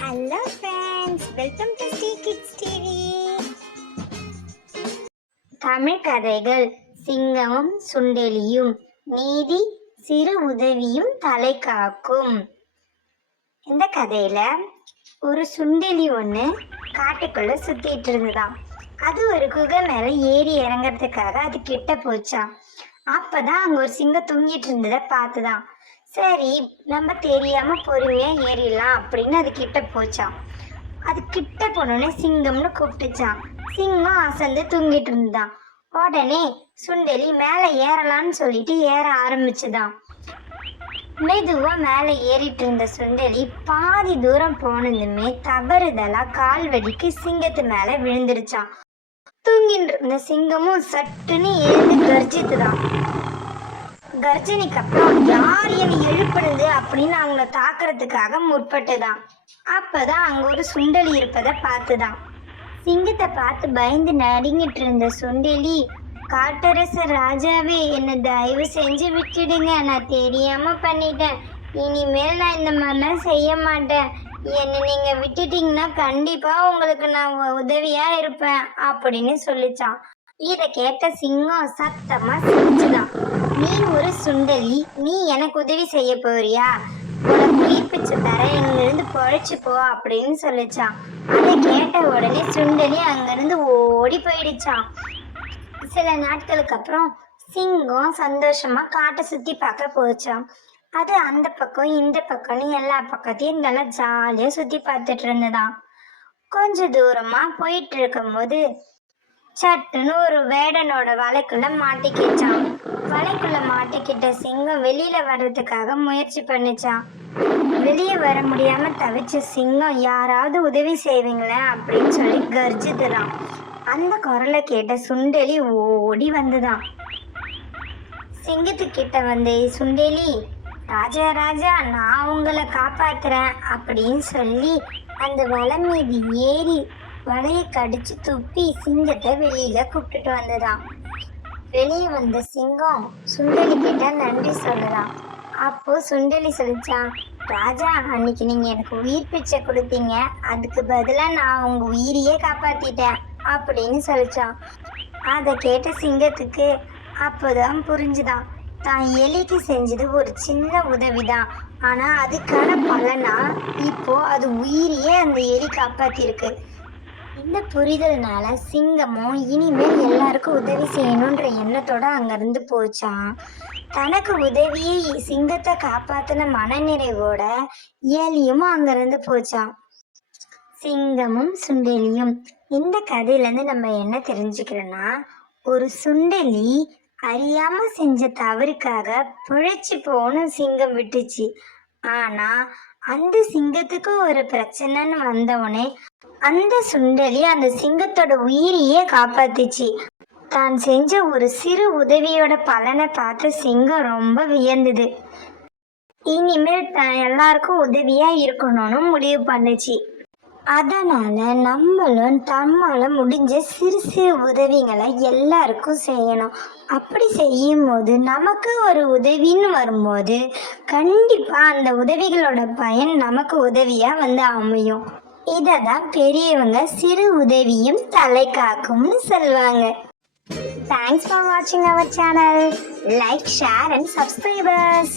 Hello friends, welcome to Sri kids TV. Tamil கதைகள். சிங்கமும் சுண்டெலியும். நீதி சிறு உதவியும் தலை காக்கும். இந்த கதையில ஒரு சுண்டெலி ஒன்று காட்டுக்குள்ள சுத்திட்டு இருந்ததாம். அது ஒரு குகை மேல ஏறி இறங்கறதுக்காக அது கிட்ட போச்சாம். அப்பதான் அங்க ஒரு சிங்கம் தூங்கிட்டு இருந்ததை பார்த்துதான், சரி நம்ம தெரியாம பொறுமையா ஏறிடலாம் அப்படின்னு அது கிட்ட போச்சான். அது கிட்ட போனோடனே சிங்கம்னு கூப்பிட்டுச்சான். சிங்கம் அசந்து தூங்கிட்டு இருந்தான். உடனே சுண்டெலி மேல ஏறலான்னு சொல்லிட்டு ஏற ஆரம்பிச்சுதான். மெதுவா மேல ஏறிட்டு இருந்த சுண்டெலி பாதி தூரம் போனதுமே தவறுதலா கால்வடிக்கு சிங்கத்து மேல விழுந்துருச்சான். தூங்கிட்டு இருந்த சிங்கமும் சட்டுன்னு எழுந்து கர்ஜித்துதான். கர்ஜனைக்கு அப்புறம் யார் என்னை எழுப்புனது அப்படின்னு அவங்கள தாக்குறதுக்காக முற்பட்டுதான். அப்பதான் அங்க ஒரு சுண்டெலி இருப்பதை பார்த்துதான். சிங்கத்தை பார்த்து பயந்து நடுங்கிட்டு இருந்த சுண்டெலி, காட்டரசர் ராஜாவே, என்னை தயவு செஞ்சு விட்டுடுங்க, நான் தெரியாம பண்ணிட்டேன், இனிமேல் நான் இந்த மாதிரிலாம் செய்ய மாட்டேன், என்னை நீங்க விட்டுட்டீங்கன்னா கண்டிப்பா உங்களுக்கு நான் உதவியா இருப்பேன் அப்படின்னு சொல்லிச்சான். இத கேட்ட சிங்கம் சத்தமா சிரிச்சுதான், நீ ஒரு சுண்டெலி, நீ எனக்கு உதவி செய்ய போறியா, உனக்கு உயிர் பிச்சு தர, இங்கிருந்து பொழைச்சு போ அப்படின்னு சொல்லிச்சான். அதை கேட்ட உடனே சுண்டெலி அங்கிருந்து ஓடி போயிடுச்சான். சில நாட்களுக்கு அப்புறம் சிங்கம் சந்தோஷமா காட்டை சுத்தி பார்க்க போச்சான். அது அந்த பக்கம் இந்த பக்கம்னு எல்லா பக்கத்தையும் நல்லா ஜாலியா சுத்தி பார்த்துட்டு இருந்ததாம். கொஞ்ச தூரமா போயிட்டு இருக்கும் போது சட்டுன்னு ஒரு வேடனோட வலைக்குள்ள மாட்டிக்கிச்சான். வலைக்குள்ள மாட்டிக்கிட்ட சிங்கம் வெளியில வர்றதுக்காக முயற்சி பண்ணிச்சான். வெளியே வர முடியாம தவிச்ச சிங்கம், யாராவது உதவி செய்வீங்களே அப்படின்னு சொல்லி கர்ஜித்துதான். அந்த குரலை கேட்ட சுண்டெலி ஓடி வந்துதான். சிங்கத்துக்கிட்ட வந்து, சுண்டெலி, ராஜா ராஜா, நான் உங்களை காப்பாத்துறேன் அப்படின்னு சொல்லி அந்த வலை மீது ஏறி வலையை கடிச்சு துப்பி சிங்கத்தை வெளியில கூப்பிட்டுட்டு வந்ததாம். வெளியே வந்த சிங்கம் சுண்டெலி கிட்ட நன்றி சொல்லுதான். அப்போ சுண்டெலி சொல்லிச்சான், ராஜா, அன்னைக்கு நீங்க எனக்கு உயிர் பிச்சை கொடுத்தீங்க, அதுக்கு பதிலா நான் உங்க உயிரையே காப்பாத்திட்டேன் அப்படின்னு சொல்லிச்சான். அதை கேட்ட சிங்கத்துக்கு அப்போதான் புரிஞ்சுதான், தான் எலிக்கு செஞ்சது ஒரு சின்ன உதவிதான், ஆனா அதுக்கான பலனா இப்போ அது உயிரையே அந்த எலி காப்பாத்திருக்கு. இந்த புரிதல்னால சிங்கமும் இனிமேல் எல்லாருக்கும் உதவி செய்யணுன்ற எண்ணத்தோட அங்கிருந்து போச்சான். தனக்கு உதவியை சிங்கத்தை காப்பாத்தின மனநிறைவோட எலியும் அங்கிருந்து போச்சான். சிங்கமும் சுண்டெலியும். இந்த கதையில இருந்து நம்ம என்ன தெரிஞ்சுக்கிறோம்னா, ஒரு சுண்டெலி அறியாம செஞ்ச தவறுக்காக பிழைச்சு போகணும் சிங்கம் விட்டுச்சு. ஆனா அந்த சிங்கத்துக்கு ஒரு பிரச்சனைன்னு வந்தவனே அந்த சுண்டெலி அந்த சிங்கத்தோட உயிரையே காப்பாத்துச்சு. தான் செஞ்ச ஒரு சிறு உதவியோட பலனை பார்த்த சிங்கம் ரொம்ப வியந்தது. இனிமேல் எல்லாருக்கும் உதவியா இருக்கணும்னு முடிவு பண்ணுச்சு. அதனால நம்மளும் நம்மளால முடிஞ்ச சிறு சிறு உதவிகளை எல்லாருக்கும் செய்யணும். அப்படி செய்யும் போது நமக்கு ஒரு உதவின்னு வரும்போது கண்டிப்பா அந்த உதவிகளோட பயன் நமக்கு உதவியா வந்து அமையும். இததான் பெரியவங்க சிறு உதவியும் தலை காக்கும்னு சொல்லுவாங்க. தேங்க்ஸ் ஃபார் வாட்சிங் our channel. Like, share and subscribers.